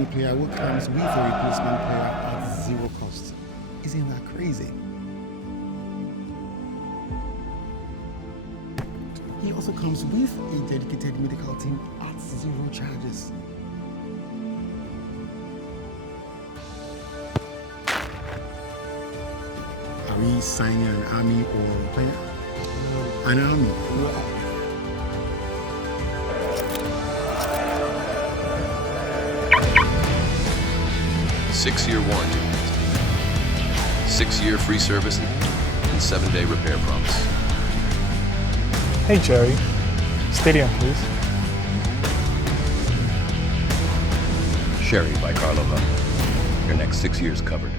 Academy player who comes with a replacement player at zero cost. Isn't that crazy? He also comes with a dedicated medical team at zero charges. Are we signing an army or a player? An army. Wow. 6-year warranty, 6-year free service, and 7-day repair promise. Hey Chery, stadium please. Chery by Carlo Hunt. Your next 6 years covered.